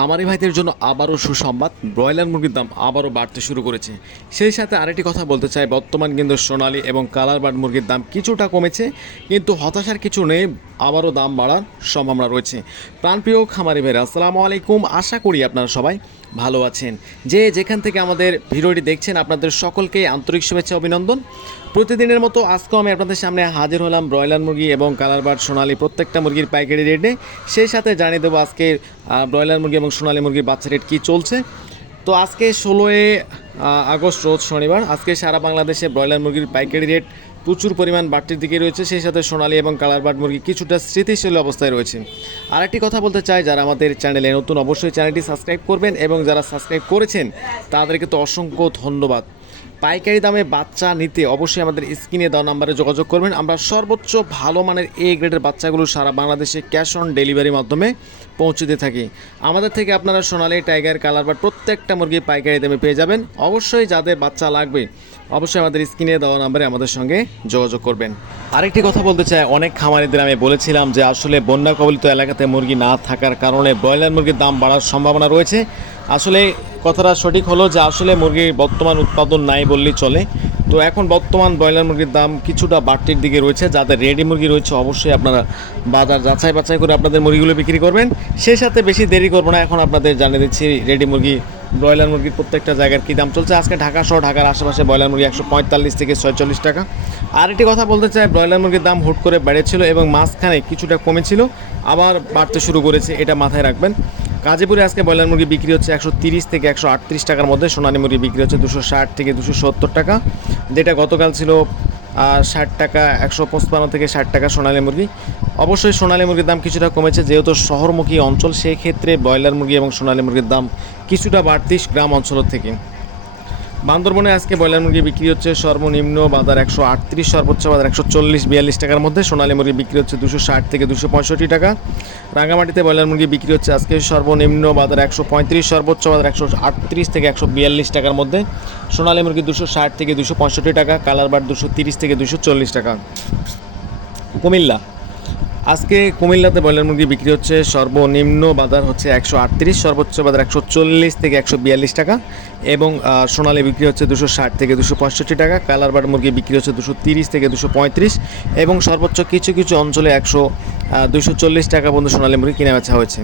খামারি ভাইদের জন্য আবারও সুসংবাদ। ব্রয়লার মুরগির দাম আবারও বাড়তে শুরু করেছে। সেই সাথে আরেকটি কথা বলতে চাই, বর্তমান কিন্তু সোনালি এবং কালার বার্ড মুরগির দাম কিছুটা কমেছে, কিন্তু হতাশার কিছু নেই, আবারও দাম বাড়ার সম্ভাবনা রয়েছে। প্রাণপ্রিয় খামারি ভাইরা, আসসালামু আলাইকুম। আশা করি আপনারা সবাই ভালো আছেন। যে যেখান থেকে আমাদের ভিডিওটি দেখছেন, আপনাদের সকলকে আন্তরিক শুভেচ্ছা, অভিনন্দন। প্রতিদিনের মতো আজকেও আমি আপনাদের সামনে হাজির হলাম ব্রয়লার মুরগি এবং কালার সোনালি সোনালী প্রত্যেকটা মুরগির পাইকারি রেটে। সেই সাথে জানিয়ে দেবো আজকে ব্রয়লার মুরগি এবং সোনালী মুরগির বাচ্চা রেট কী চলছে। তো আজকে ষোলোই আগস্ট রোজ শনিবার, আজকে সারা বাংলাদেশে ব্রয়লার মুরগির পাইকারি রেট প্রচুর পরিমাণ বাড়তির দিকে রয়েছে। সেই সাথে সোনালি এবং কালার বাট মুরগি কিছুটা স্মৃতিশীল অবস্থায় রয়েছে। আর একটি কথা বলতে চাই, যারা আমাদের চ্যানেলে নতুন অবশ্যই চ্যানেলটি সাবস্ক্রাইব করবেন এবং যারা সাবস্ক্রাইব করেছেন, তাদেরকে তো অসংখ্য ধন্যবাদ। পাইকারি দামে বাচ্চা নিতে অবশ্যই আমাদের স্ক্রিনে দেওয়া নাম্বারে যোগাযোগ করবেন। আমরা সর্বোচ্চ ভালো মানের এ গ্রেডের বাচ্চাগুলো সারা বাংলাদেশে ক্যাশ অন ডেলিভারির মাধ্যমে পৌঁছতে থাকি। আমাদের থেকে আপনারা সোনালি টাইগার কালার বা প্রত্যেকটা মুরগি পাইকারি দামে পেয়ে যাবেন। অবশ্যই যাদের বাচ্চা লাগবে, অবশ্যই আমাদের স্ক্রিনে দেওয়া নাম্বারে আমাদের সঙ্গে যোগাযোগ করবেন। আরেকটি কথা বলতে চাই, অনেক খামারিদের আমি বলেছিলাম যে আসলে বন্যা কবলিত এলাকাতে মুরগি না থাকার কারণে ব্রয়লার মুরগির দাম বাড়ার সম্ভাবনা রয়েছে। আসলে কথাটা সঠিক হলো যে আসলে মুরগির বর্তমান উৎপাদন নাই বললেই চলে। তো এখন বর্তমান ব্রয়লার মুরগির দাম কিছুটা বাড়তির দিকে রয়েছে। যাদের রেডি মুরগি রয়েছে, অবশ্যই আপনারা বাজার যাচাই বাছাই করে আপনাদের মুরগিগুলো বিক্রি করবেন। সেই সাথে বেশি দেরি করব না, এখন আপনাদের জানিয়ে দিচ্ছি রেডি মুরগি, ব্রয়লার মুরগির প্রত্যেকটা জায়গার কী দাম চলছে। আজকে ঢাকা সহ ঢাকার আশেপাশে ব্রয়লার মুরগি একশো পঁয়তাল্লিশ থেকে ছয়চল্লিশ টাকা। আর আরেকটি কথা বলতে চাই, ব্রয়লার মুরগির দাম হুট করে বেড়েছিল এবং মাঝখানে কিছুটা কমেছিল, আবার বাড়তে শুরু করেছে, এটা মাথায় রাখবেন। গাজীপুরে আজকে ব্রয়লার মুরগি বিক্রি হচ্ছে একশো তিরিশ থেকে একশো আটত্রিশ টাকার মধ্যে। সোনালি মুরগি বিক্রি হচ্ছে দুশো ষাট থেকে দুশো সত্তর টাকা। যেটা গতকাল ছিল ষাট টাকা, একশো পঁচপান্ন থেকে ষাট টাকা সোনালি মুরগি। অবশ্যই সোনালী মুরগির দাম কিছুটা কমেছে, যেহেতু শহরমুখী অঞ্চল সেই ক্ষেত্রে ব্রয়লার মুরগি এবং সোনালী মুরগির দাম কিছুটা বাড়তি গ্রাম অঞ্চলের থেকে। বান্দরবনে আজকে ব্রয়লার মুরগি বিক্রি হচ্ছে সর্বনিম্ন বাজার একশো আটত্রিশ, সর্বোচ্চ বাজার একশো চল্লিশ, বিয়াল্লিশ টাকার মধ্যে। সোনালী মুরগি বিক্রি হচ্ছে দুশো ষাট থেকে দুশো পঁয়ষট্টি টাকা। রাঙামাটিতে ব্রয়লার মুরগি বিক্রি হচ্ছে আজকে সর্বনিম্ন বাজার একশো পঁয়ত্রিশ, সর্বোচ্চ বাজার একশো আটত্রিশ থেকে একশো বিয়াল্লিশ টাকার মধ্যে। সোনালী মুরগি দুশো ষাট থেকে দুশো পঁয়ষট্টি টাকা কালার বার দুশো তিরিশ থেকে দুশো চল্লিশ টাকা। কুমিল্লা। আজকে কুমিল্লাতে ব্রয়লার মুরগি বিক্রি হচ্ছে সর্বনিম্ন বাজার হচ্ছে একশো আটত্রিশ, সর্বোচ্চ বাজার একশো চল্লিশ থেকে একশো বিয়াল্লিশ টাকা এবং সোনালি বিক্রি হচ্ছে দুশো ষাট থেকে দুশো পঁয়ষট্টি টাকা কালার বাট মুরগি বিক্রি হচ্ছে দুশো তিরিশ থেকে দুশো পঁয়ত্রিশ এবং সর্বোচ্চ কিছু কিছু অঞ্চলে একশো দুশো চল্লিশ টাকা পর্যন্ত সোনালি মুরগি কেনা বেচা হয়েছে।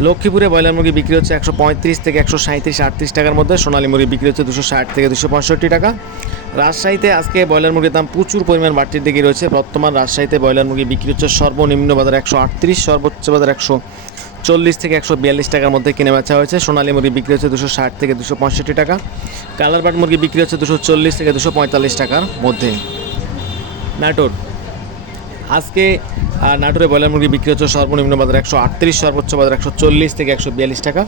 লক্ষ্মীপুরে ব্রয়লার মুরগি বিক্রি হচ্ছে একশো পঁয়ত্রিশ থেকে একশো সাঁত্রিশ আটত্রিশ টাকার মধ্যে। সোনালী মুরগি বিক্রি হচ্ছে দুশো ষাট থেকে দুশো টাকা। রাজশাহীতে আজকে ব্রয়লার মুরগির দাম প্রচুর পরিমাণ বাড়তির দিকে রয়েছে। বর্তমান রাজশাহীতে ব্রয়লার মুরগি বিক্রি হচ্ছে সর্বনিম্ন বাজার একশো আটত্রিশ, সর্বোচ্চ বাজার একশো চল্লিশ থেকে একশো বিয়াল্লিশ টাকার মধ্যে কিনে বেচা হয়েছে। সোনালী মুরগি বিক্রি হচ্ছে দুশো ষাট থেকে দুশো পঁয়ষট্টি টাকা। কালার বাট মুরগি বিক্রি হচ্ছে দুশো চল্লিশ থেকে দুশো পঁয়তাল্লিশ টাকার মধ্যে। নাটোর। আজকে নাটোরে ব্রয়লার মুরগি বিক্রি হচ্ছে সর্বনিম্ন বাজার একশো আটত্রিশ, সর্বোচ্চ বাজার একশো চল্লিশ থেকে একশো বিয়াল্লিশ টাকা।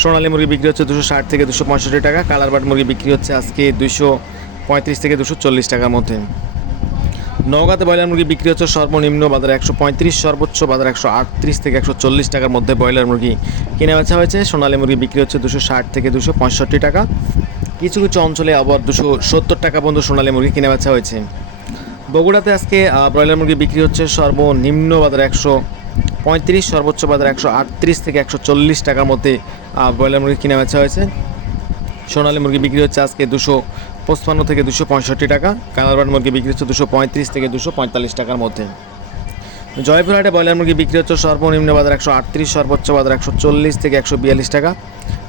সোনালী মুরগি বিক্রি হচ্ছে দুশো ষাট থেকে দুশো পঁয়ষট্টি টাকা। কালার বাট মুরগি বিক্রি হচ্ছে আজকে দুশো পঁয়ত্রিশ থেকে দুশো চল্লিশ টাকার মধ্যে। নওগাঁতে ব্রয়লার মুরগি বিক্রি হচ্ছে সর্বনিম্ন বাজার একশো পঁয়ত্রিশ, সর্বোচ্চ বাজার একশো আটত্রিশ থেকে একশো চল্লিশ টাকার মধ্যে ব্রয়লার মুরগি কিনে বেচা হয়েছে। সোনালী মুরগি বিক্রি হচ্ছে দুশো ষাট থেকে দুশো পঁয়ষট্টি টাকা। কিছু কিছু অঞ্চলে আবার দুশো সত্তর টাকা পর্যন্ত সোনালী মুরগি কিনে বেচা হয়েছে। বগুড়াতে আজকে ব্রয়লার মুরগি বিক্রি হচ্ছে সর্বনিম্ন বাজার একশো পঁয়ত্রিশ, সর্বোচ্চ বাজার একশো আটত্রিশ থেকে একশো চল্লিশ টাকার মধ্যে ব্রয়লার মুরগি কিনে বেচা হয়েছে। সোনালী মুরগি বিক্রি হচ্ছে আজকে দুশো পঁচপান্ন থেকে দুশো পঁয়ষট্টি টাকা। কালারবাট মুরগি বিক্রি হচ্ছে দুশো পঁয়ত্রিশ থেকে দুশো পঁয়তাল্লিশ টাকার মধ্যে। জয়পুরহাটে ব্রয়লার মুরগি বিক্রি হচ্ছে সর্বনিম্ন বাজার একশো আটত্রিশ, সর্বোচ্চ বাজার একশো চল্লিশ থেকে একশো বিয়াল্লিশ টাকা।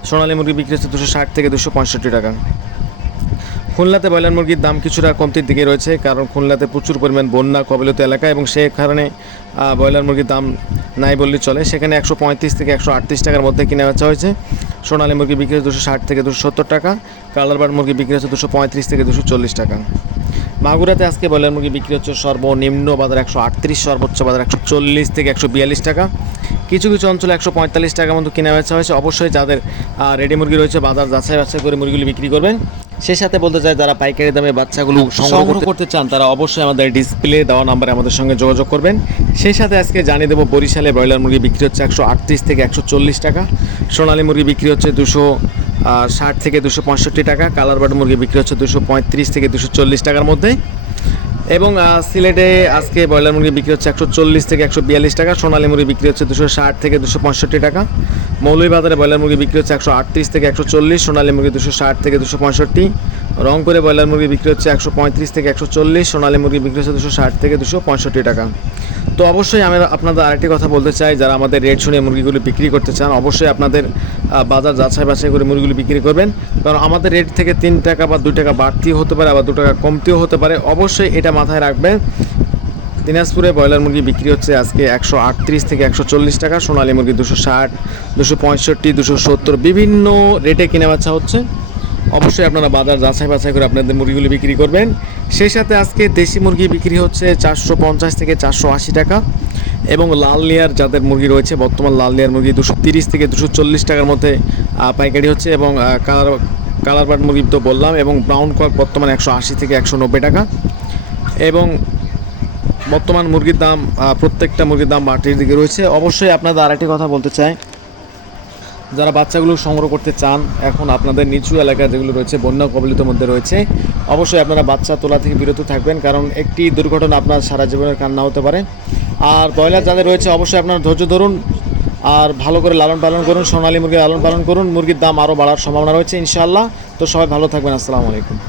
সোনালী মুরগি বিক্রি হচ্ছে দুশো ষাট থেকে দুশো পঁয়ষট্টি টাকা। খুলনাতে ব্রয়লার মুরগির দাম কিছুটা কমতির দিকে রয়েছে, কারণ খুলনাতে প্রচুর পরিমাণ বন্যা, কবলিত এলাকা এবং সে কারণে ব্রয়লার মুরগির দাম নাই বললেই চলে। সেখানে একশো পঁয়ত্রিশ থেকে একশো আটত্রিশ টাকার মধ্যে কিনে বেচা হয়েছে। সোনালী মুরগি বিক্রি হচ্ছে দুশো ষাট থেকে দুশো সত্তর টাকা, কালারবার্ড মুরগি বিক্রি হচ্ছে দুশো পঁয়ত্রিশ থেকে দুশো চল্লিশ টাকা। মাগুরাতে আজকে ব্রয়লার মুরগি বিক্রি হচ্ছে সর্বনিম্ন বাজার একশো আটত্রিশ, সর্বোচ্চ বাজার একশো চল্লিশ থেকে একশো বিয়াল্লিশ টাকা। কিছু কিছু অঞ্চলে একশো পঁয়তাল্লিশ টাকার মতো কিনে বেচা হয়েছে। অবশ্যই যাদের রেডি মুরগি রয়েছে, বাজার যাচাই বাছাই করে মুরগিগুলি বিক্রি করবেন। সেই সাথে বলতে চাই যারা পাইকারি দামে বাচ্চাগুলো সংগ্রহ করতে চান তারা অবশ্যই আমাদের ডিসপ্লে দেওয়া নাম্বারে আমাদের সঙ্গে যোগাযোগ করবেন। সেই সাথে আজকে জানিয়ে দেবো বরিশালে ব্রয়লার মুরগি বিক্রি হচ্ছে একশো আটত্রিশ থেকে একশো চল্লিশ টাকা। সোনালী মুরগি বিক্রি হচ্ছে দুশো ষাট থেকে দুশো পঁয়ষট্টি টাকা। কালার বার্ড মুরগি বিক্রি হচ্ছে দুশো পঁয়ত্রিশ থেকে দুশো চল্লিশ টাকার মধ্যে। এবং সিলেটে আজকে ব্রয়লার মুরগি বিক্রি হচ্ছে একশো চল্লিশ থেকে একশো বিয়াল্লিশ টাকা, সোনালী মুরগি বিক্রি হচ্ছে দুশো ষাট থেকে দুশো পঁয়ষট্টি টাকা। মৌলভীবাজারে ব্রয়লার মুরগি বিক্রি হচ্ছে একশো আটত্রিশ থেকে একশো চল্লিশ, সোনালী মুরগি দুশো ষাট থেকে দুশো পঁয়ষট্টি। রংপুরে ব্রয়লার মুরগি বিক্রি হচ্ছে একশো পঁয়ত্রিশ থেকে একশো চল্লিশ, সোনালী মুরগি বিক্রি হচ্ছে দুশো ষাট থেকে দুশো পঁয়ষট্টি টাকা। তো অবশ্যই আমি আপনাদের আরেকটি কথা বলতে চাই, যারা আমাদের রেট শুনে মুরগিগুলি বিক্রি করতে চান, অবশ্যই আপনাদের বাজার যাচাই বাছাই করে মুরগিগুলি বিক্রি করবেন। কারণ আমাদের রেট থেকে তিন টাকা বা দুই টাকা বাড়তিও হতে পারে, আবার দু টাকা কমতিও হতে পারে। অবশ্যই এটা মাথায় রাখবেন। দিনাজপুরে ব্রয়লার মুরগি বিক্রি হচ্ছে আজকে একশো আটত্রিশ থেকে একশো চল্লিশ টাকা, সোনালী মুরগি দুশো ষাট, দুশো পঁয়ষট্টি, দুশো সত্তর, বিভিন্ন রেটে কিনে বাচ্চা হচ্ছে। অবশ্যই আপনারা বাজার যাচাই বাছাই করে আপনাদের মুরগিগুলি বিক্রি করবেন। সেই সাথে আজকে দেশি মুরগি বিক্রি হচ্ছে চারশো পঞ্চাশ থেকে চারশো আশি টাকা এবং লাল লেয়ার যাদের মুরগি রয়েছে, বর্তমান লাল লেয়ার মুরগি দুশো তিরিশ থেকে দুশো চল্লিশ টাকার মধ্যে পাইকারি হচ্ছে এবং কালার কালার বাট মুরগি তো বললাম এবং ব্রাউন কক বর্তমানে একশো আশি থেকে একশো নব্বই টাকা এবং বর্তমান মুরগির দাম প্রত্যেকটা মুরগির দাম বাড়তির দিকে রয়েছে। অবশ্যই আপনাদের আরেকটি কথা বলতে চাই যারা বাচ্চাগুলো সংগ্রহ করতে চান, এখন আপনাদের নিচু এলাকা যেগুলো রয়েছে, বন্যা কবলিত মধ্যে রয়েছে, অবশ্যই আপনারা বাচ্চা তোলা থেকে বিরত থাকবেন, কারণ একটি দুর্ঘটনা আপনার সারা জীবনের কান্না হতে পারে। আর ব্রয়লার যাদের রয়েছে, অবশ্যই আপনারা ধৈর্য ধরুন, আর ভালো করে লালন পালন করুন, সোনালী মুরগি লালন পালন করুন, মুরগির দাম আরও বাড়ার সম্ভাবনা রয়েছে, ইনশাআল্লাহ। তো সবাই ভালো থাকবেন, আসসালামু আলাইকুম।